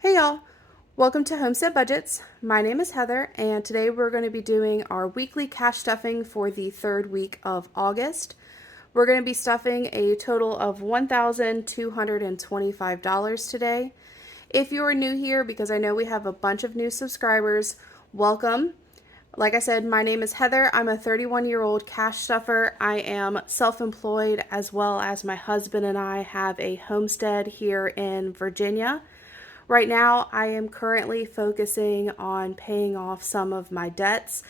Hey y'all, welcome to Homestead Budgets. My name is Heather, and today we're going to be doing our weekly cash stuffing for the third week of August. We're going to be stuffing a total of $1,225 today. If you are new here, because I know we have a bunch of new subscribers, welcome. Like I said, my name is Heather. I'm a 31-year-old cash stuffer. I am self-employed, as well as my husband and I have a homestead here in Virginia. Right now, I am currently focusing on paying off some of my debts.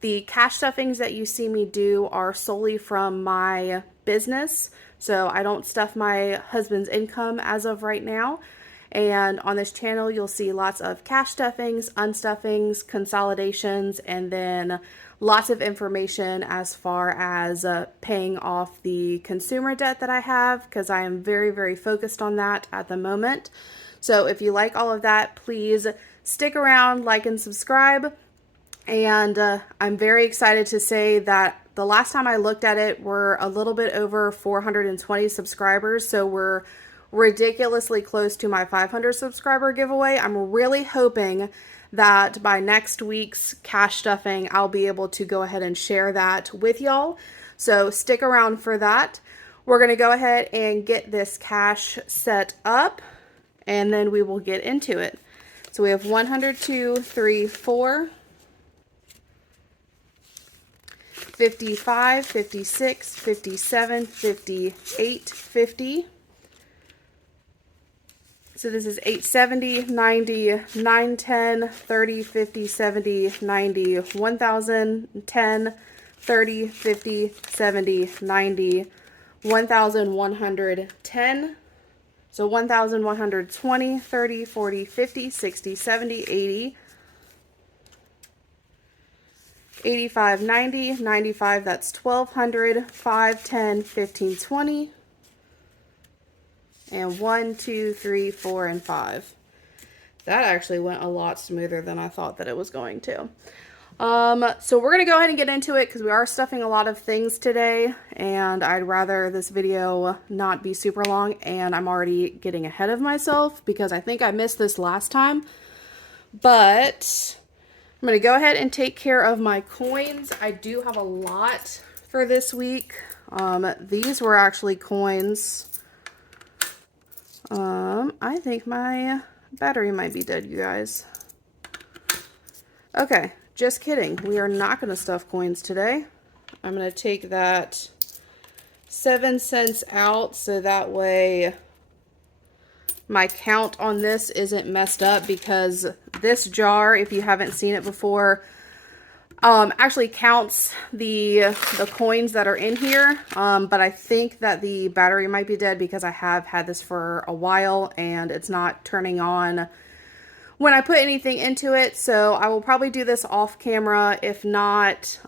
The cash stuffings that you see me do are solely from my business, so I don't stuff my husband's income as of right now. And on this channel, you'll see lots of cash stuffings, unstuffings, consolidations, and then lots of information as far as paying off the consumer debt that I have, because I am very, very focused on that at the moment. So if you like all of that, please stick around, like and subscribe. And I'm very excited to say that the last time I looked at it, we're a little bit over 420 subscribers. So we're ridiculously close to my 500 subscriber giveaway. I'm really hoping that by next week's cash stuffing, I'll be able to go ahead and share that with y'all. So stick around for that. We're going to go ahead and get this cash set up, and then we will get into it. So we have 100, 2, 3, 4, 55, 56, 57, 58, 50. So this is 870, 90, 910, 30, 50, 70, 90, 1010, 30, 50, 70, 90, 1110. So 1,120, 30, 40, 50, 60, 70, 80, 85, 90, 95, that's 1,200, 5, 10, 15, 20, and 1, 2, 3, 4, and 5. That actually went a lot smoother than I thought that it was going to. So we're going to go ahead and get into it because we are stuffing a lot of things today, and I'd rather this video not be super long, and I'm already getting ahead of myself because I think I missed this last time. But I'm going to go ahead and take care of my coins. I do have a lot for this week. These were actually coins. I think my battery might be dead, you guys. Okay. Just kidding. We are not going to stuff coins today. I'm going to take that 7 cents out so that way my count on this isn't messed up, because this jar, if you haven't seen it before, actually counts the coins that are in here. But I think that the battery might be dead because I have had this for a while and it's not turning on when I put anything into it. So I will probably do this off camera. If not,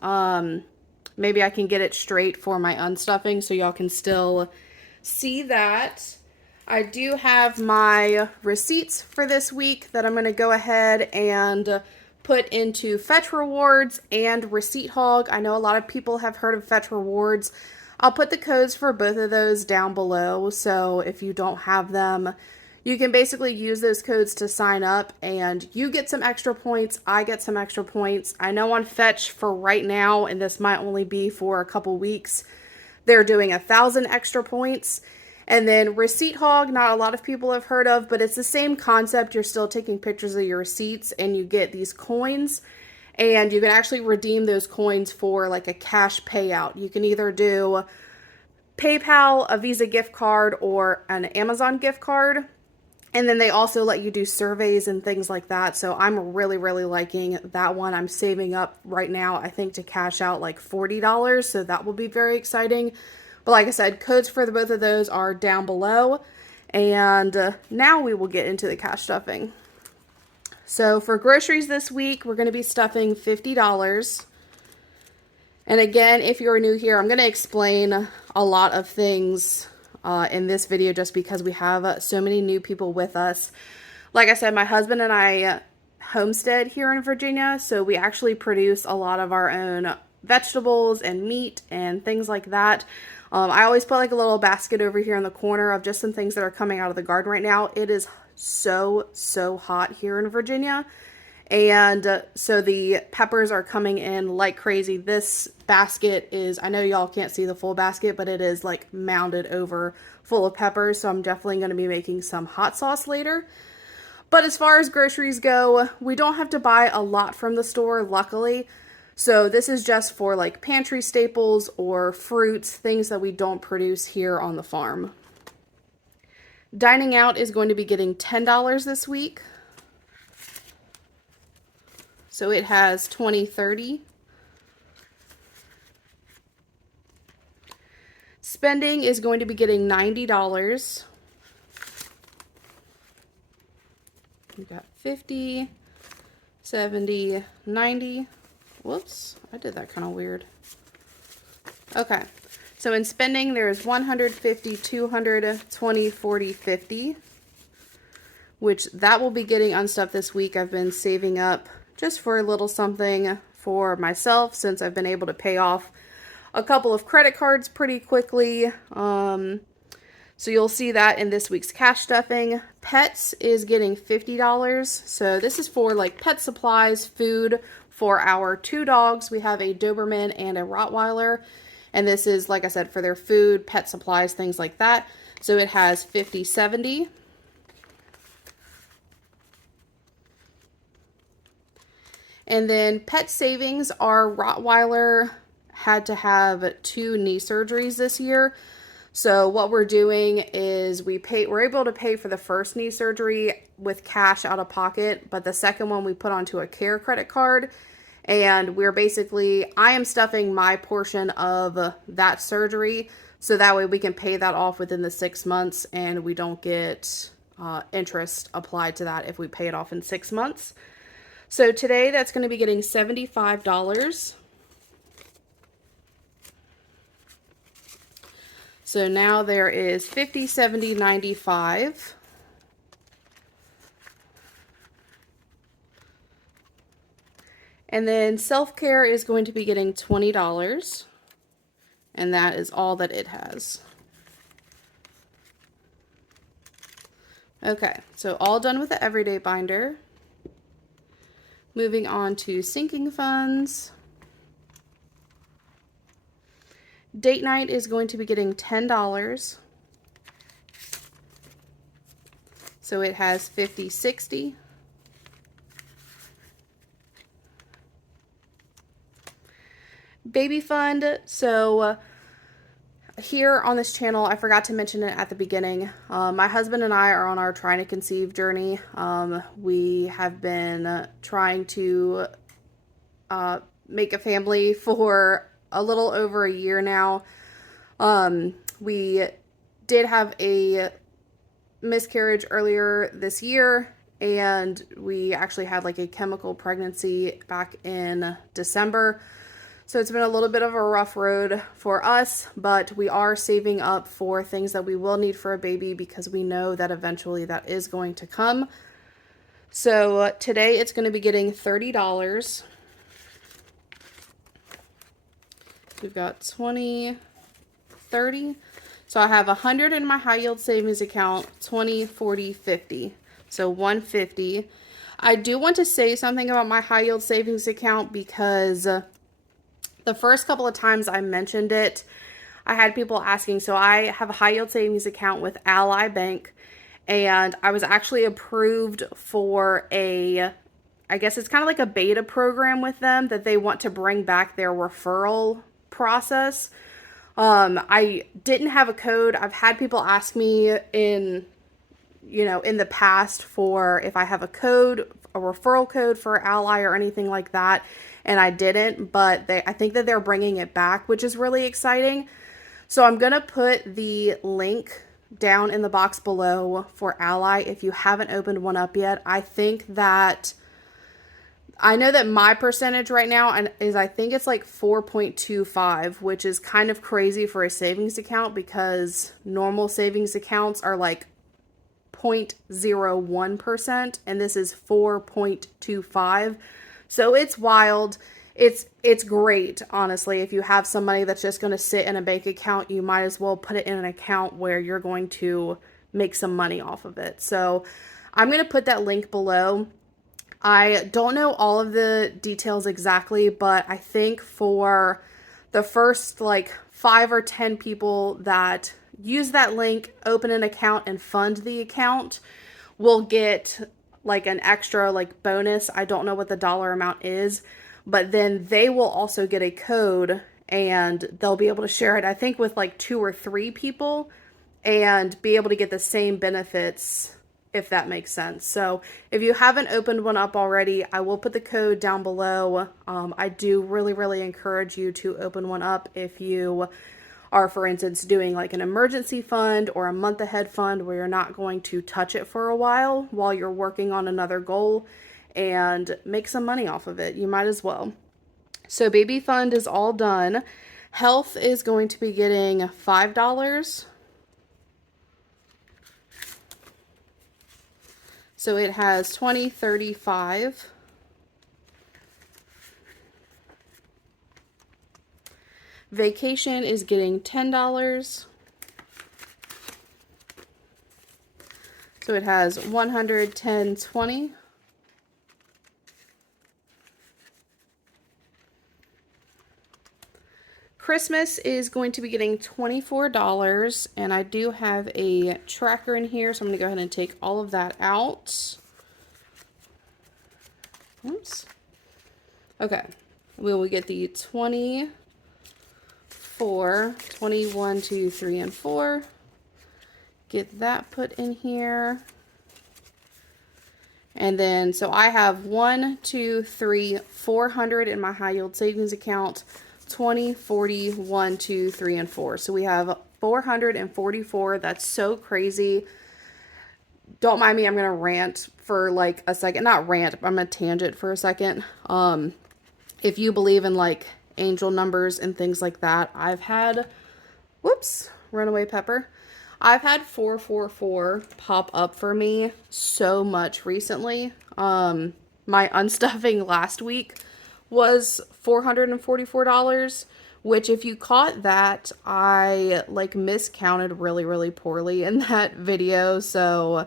maybe I can get it straight for my unstuffing so y'all can still see that. I do have my receipts for this week that I'm going to go ahead and put into Fetch Rewards and Receipt Hog. I know a lot of people have heard of Fetch Rewards. I'll put the codes for both of those down below, so if you don't have them, you can basically use those codes to sign up, and you get some extra points. I get some extra points. I know on Fetch for right now, and this might only be for a couple weeks, they're doing 1,000 extra points. And then Receipt Hog, not a lot of people have heard of, but it's the same concept. You're still taking pictures of your receipts, and you get these coins, and you can actually redeem those coins for like a cash payout. You can either do PayPal, a Visa gift card, or an Amazon gift card. And then they also let you do surveys and things like that. So I'm really, really liking that one. I'm saving up right now, I think, to cash out like $40. So that will be very exciting. But like I said, codes for both of those are down below. And now we will get into the cash stuffing. So for groceries this week, we're going to be stuffing $50. And again, if you're new here, I'm going to explain a lot of things in this video just because we have so many new people with us. Like I said, my husband and I homestead here in Virginia, so we actually produce a lot of our own vegetables and meat and things like that. I always put like a little basket over here in the corner of just some things that are coming out of the garden right now. It is so hot here in Virginia. And so the peppers are coming in like crazy. This basket is, I know y'all can't see the full basket, but it is like mounded over full of peppers. So I'm definitely going to be making some hot sauce later. But as far as groceries go, we don't have to buy a lot from the store, luckily. So this is just for like pantry staples or fruits, things that we don't produce here on the farm. Dining out is going to be getting $10 this week. So it has 20/30. Spending is going to be getting $90. We've got 50, 70, 90. Whoops, I did that kind of weird. Okay, so in spending, there's 150, 200, 20, 40, 50, which that will be getting unstuffed this week. I've been saving up just for a little something for myself since I've been able to pay off a couple of credit cards pretty quickly. So you'll see that in this week's cash stuffing. Pets is getting $50. So this is for like pet supplies, food for our 2 dogs. We have a Doberman and a Rottweiler. And this is, like I said, for their food, pet supplies, things like that. So it has 50, 70. And then pet savings, our Rottweiler had to have 2 knee surgeries this year. So what we're doing is we're able to pay for the first knee surgery with cash out of pocket, but the second one we put onto a care credit card. And I am stuffing my portion of that surgery so that way we can pay that off within the 6 months and we don't get interest applied to that if we pay it off in 6 months. So today that's going to be getting $75. So now there is 50, 70, 95. And then self-care is going to be getting $20. And that is all that it has. Okay, so all done with the everyday binder. Moving on to sinking funds. Date night is going to be getting $10. So it has 50, 60. Baby fund. So here on this channel, I forgot to mention it at the beginning. My husband and I are on our trying to conceive journey. We have been trying to make a family for a little over a year now. We did have a miscarriage earlier this year, and we actually had like a chemical pregnancy back in December. So it's been a little bit of a rough road for us, but we are saving up for things that we will need for a baby because we know that eventually that is going to come. So today it's going to be getting $30. We've got 20, 30. So I have 100 in my high yield savings account, 20, 40, 50. So 150. I do want to say something about my high yield savings account because the first couple of times I mentioned it, I had people asking. So I have a high yield savings account with Ally Bank, and I was actually approved for I guess it's kind of like a beta program with them that they want to bring back their referral process. I didn't have a code. I've had people ask me in the past for if I have a referral code for Ally or anything like that, and I didn't, but I think that they're bringing it back, which is really exciting. So I'm going to put the link down in the box below for Ally if you haven't opened one up yet. I know that my percentage right now is, I think it's like 4.25, which is kind of crazy for a savings account because normal savings accounts are like 0.01%, and this is 4.25. So it's wild. It's great, honestly. If you have somebody that's just going to sit in a bank account, you might as well put it in an account where you're going to make some money off of it. So I'm going to put that link below. I don't know all of the details exactly, but I think for the first like 5 or 10 people that use that link, open an account, and fund the account, will get like an extra like bonus. I don't know what the dollar amount is, but then they will also get a code and they'll be able to share it, I think, with like 2 or 3 people and be able to get the same benefits, if that makes sense. So if you haven't opened one up already, I will put the code down below. I do really encourage you to open one up if you are, for instance, doing like an emergency fund or a month ahead fund where you're not going to touch it for a while you're working on another goal and make some money off of it. You might as well. So baby fund is all done. Health is going to be getting $5. So it has 20, 35. Vacation is getting $10. So it has 100, 10, 20. Christmas is going to be getting $24, and I do have a tracker in here, so I'm going to go ahead and take all of that out. Oops. Okay, we will get the 24, 21, 2, 3, and 4. Get that put in here. And then, so I have 1, 2, 3, 400 in my high yield savings account. 20, 40, 1, 2, 3, and 4. So we have 444. That's so crazy. Don't mind me, I'm going to rant for like a second. Not rant, I'm going to tangent for a second. If you believe in like angel numbers and things like that, I've had, whoops, runaway pepper. I've had 444 pop up for me so much recently. My unstuffing last week was $444, which if you caught that, I like miscounted really poorly in that video. So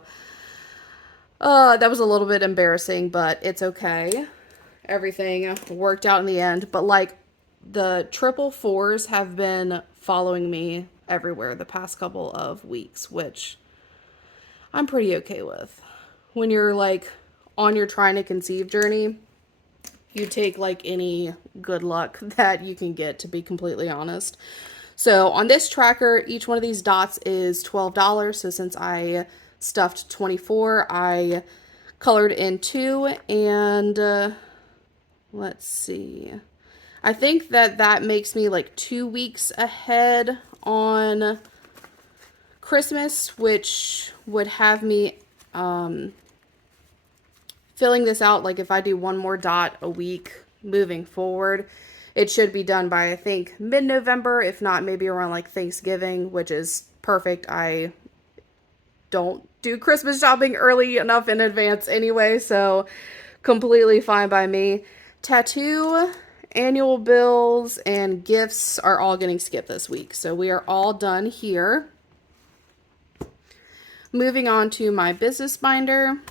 that was a little bit embarrassing, but it's okay. Everything worked out in the end. But like the triple fours have been following me everywhere the past couple of weeks, which I'm pretty okay with. When you're like on your trying to conceive journey, you take like any good luck that you can get, to be completely honest. So on this tracker, each one of these dots is $12. So since I stuffed 24, I colored in 2, and let's see. I think that makes me like 2 weeks ahead on Christmas, which would have me filling this out, like if I do one more dot a week moving forward, it should be done by, I think, mid-November, if not maybe around like Thanksgiving, which is perfect. I don't do Christmas shopping early enough in advance anyway, so completely fine by me. Tattoo, annual bills, and gifts are all getting skipped this week, so we are all done here. Moving on to my business binder.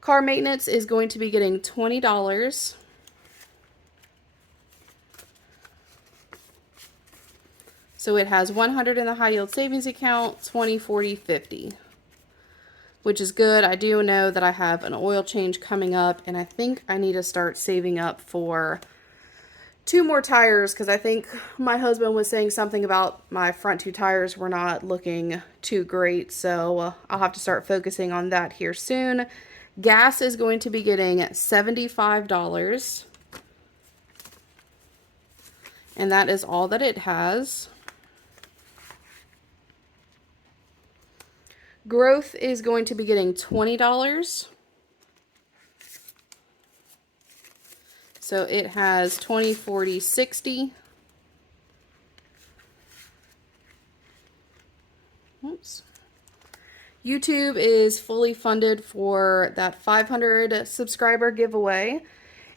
Car maintenance is going to be getting $20. So it has 100 in the high yield savings account, 20, 40, 50, which is good. I do know that I have an oil change coming up, and I think I need to start saving up for 2 more tires, because I think my husband was saying something about my front 2 tires were not looking too great, so I'll have to start focusing on that here soon. Gas is going to be getting $75, and that is all that it has. Growth is going to be getting $20. So it has 20, 40, 60. Oops. YouTube is fully funded for that 500 subscriber giveaway.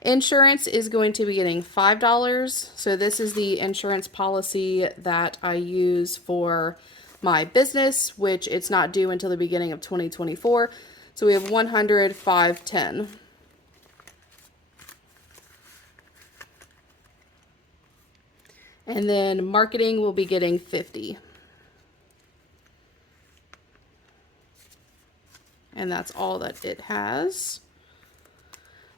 Insurance is going to be getting $5. So this is the insurance policy that I use for my business, which it's not due until the beginning of 2024. So we have 100, 5, 10. And then marketing will be getting 50. And that's all that it has.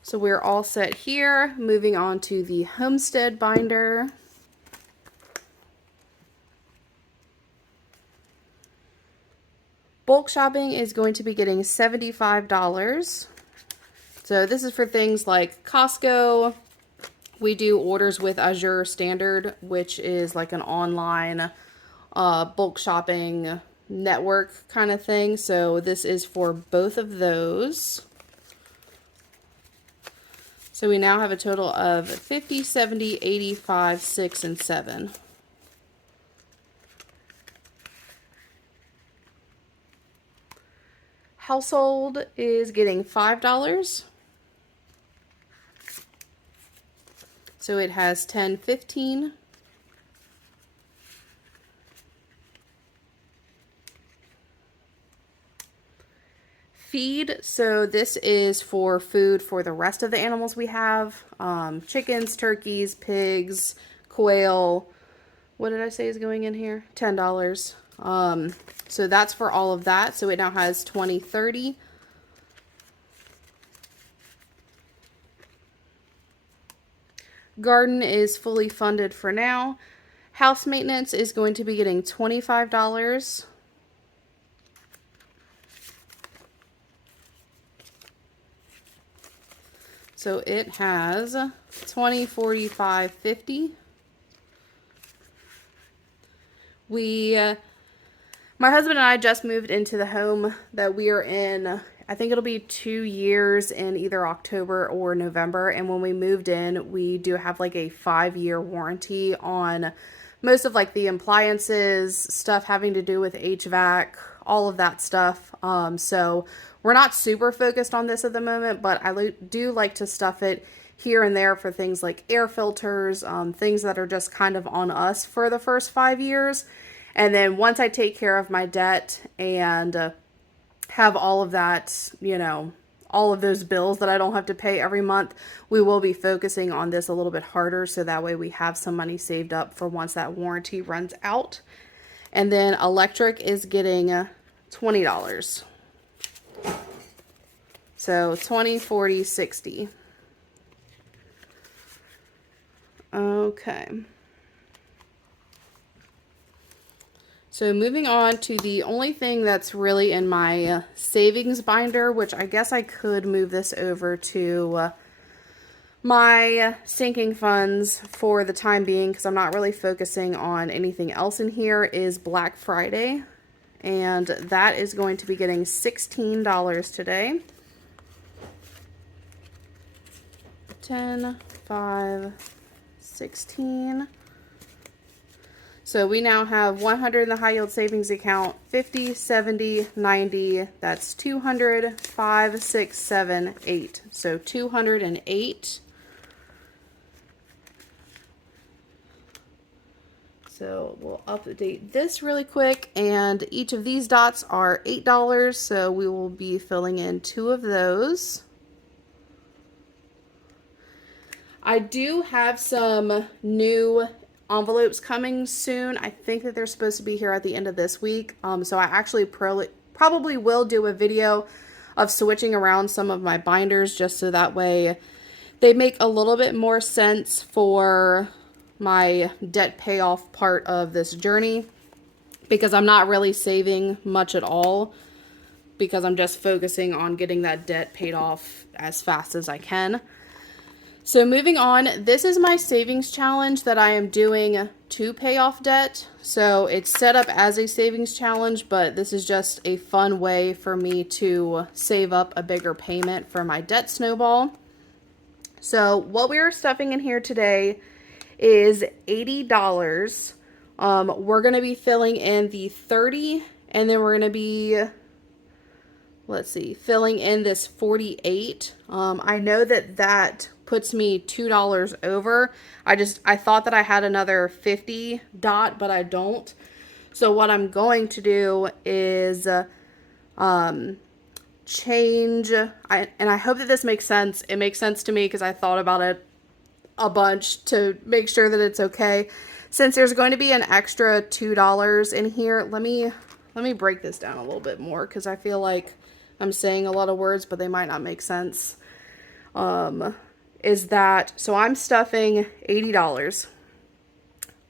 So we're all set here. Moving on to the Homestead binder. Bulk shopping is going to be getting $75. So this is for things like Costco. We do orders with Azure Standard, which is like an online bulk shopping network kind of thing. So this is for both of those. So we now have a total of 50, 70, 85, 6, and 7. Household is getting $5. So it has 10, 15. Feed, so this is for food for the rest of the animals we have. Chickens, turkeys, pigs, quail. What did I say is going in here? $10. So that's for all of that. So it now has 20, 30. Garden is fully funded for now. House maintenance is going to be getting $25. So it has 20, 45, 50. My husband and I just moved into the home that we are in. I think it'll be 2 years in either October or November. And when we moved in, we do have like a 5-year warranty on most of like the appliances, stuff having to do with HVAC, all of that stuff. So we're not super focused on this at the moment, but I do like to stuff it here and there for things like air filters, things that are just kind of on us for the first 5 years. And then once I take care of my debt and have all of that, you know, all of those bills that I don't have to pay every month, we will be focusing on this a little bit harder. So that way we have some money saved up for once that warranty runs out. And then electric is getting $20. So 20, 40, 60. Okay. So moving on to the only thing that's really in my savings binder, which I guess I could move this over to my sinking funds for the time being because I'm not really focusing on anything else in here, is Black Friday. And that is going to be getting $16 today. 10, 5, 16. So we now have 100 in the high yield savings account, 50, 70, 90, that's 200, 5, 6, 7, 8. So 208. So we'll update this really quick, and each of these dots are $8, so we will be filling in 2 of those. I do have some new envelopes coming soon. I think that they're supposed to be here at the end of this week. So I actually probably will do a video of switching around some of my binders just so that way they make a little bit more sense for my debt payoff part of this journey, because I'm not really saving much at all because I'm just focusing on getting that debt paid off as fast as I can. So moving on, this is my savings challenge that I am doing to pay off debt. So it's set up as a savings challenge, but this is just a fun way for me to save up a bigger payment for my debt snowball. So what we are stuffing in here today is $80. We're going to be filling in the 30, and then we're going to be, let's see, filling in this 48. I know that puts me $2 over. I thought that I had another 50 dot, but I don't. So what I'm going to do is change, and I hope that this makes sense. It makes sense to me because I thought about it a bunch to make sure that it's okay. Since there's going to be an extra $2 in here, let me break this down a little bit more because I feel like I'm saying a lot of words, but they might not make sense. Is that, so I'm stuffing $80.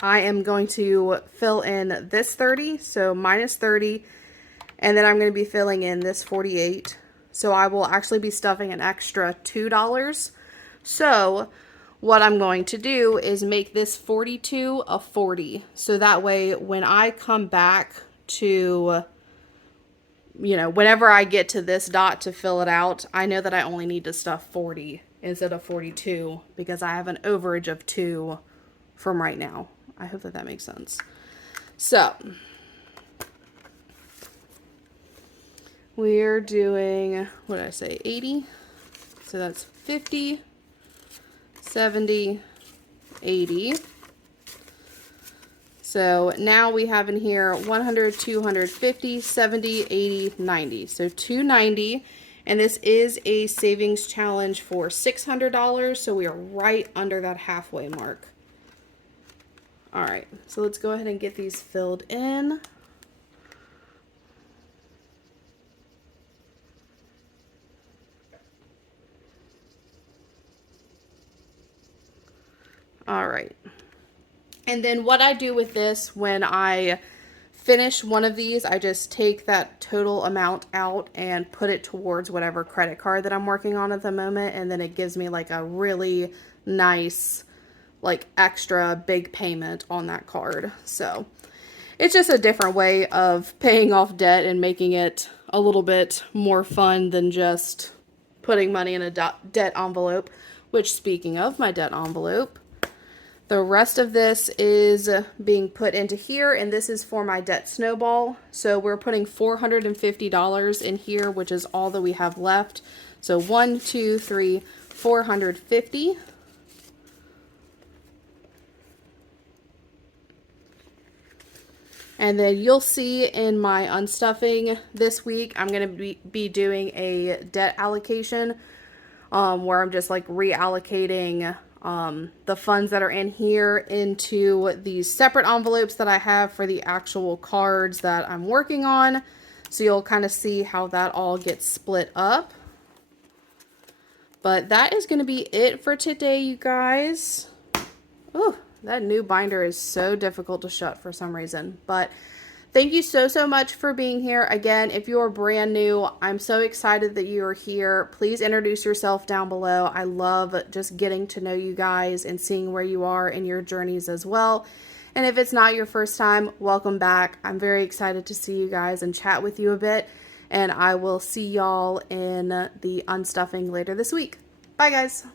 I am going to fill in this 30, so minus 30, and then I'm going to be filling in this 48. So I will actually be stuffing an extra $2. So what I'm going to do is make this 42 a 40. So that way when I come back to, you know, whenever I get to this dot to fill it out, I know that I only need to stuff 40 instead of 42 because I have an overage of 2 from right now. I hope that that makes sense. So we're doing, what did I say, 80? So that's 50, 70, 80. So now we have in here 100, 250, 70, 80, 90. So 290. And this is a savings challenge for $600. So we are right under that halfway mark. All right, so let's go ahead and get these filled in. All right. And then what I do with this, when I finish one of these, I just take that total amount out and put it towards whatever credit card that I'm working on at the moment. And then it gives me like a really nice, like extra big payment on that card. So it's just a different way of paying off debt and making it a little bit more fun than just putting money in a debt envelope. Which, speaking of my debt envelope, the rest of this is being put into here, and this is for my debt snowball. So we're putting $450 in here, which is all that we have left. So 1, 2, 3, 450. And then you'll see in my unstuffing this week, I'm going to be doing a debt allocation where I'm just like reallocating the funds that are in here into these separate envelopes that I have for the actual cards that I'm working on. So you'll kind of see how that all gets split up. But that is going to be it for today, you guys. Oh, that new binder is so difficult to shut for some reason. But thank you so much for being here. Again, if you're brand new, I'm so excited that you are here. Please introduce yourself down below. I love just getting to know you guys and seeing where you are in your journeys as well. And if it's not your first time, welcome back. I'm very excited to see you guys and chat with you a bit. And I will see y'all in the unstuffing later this week. Bye, guys.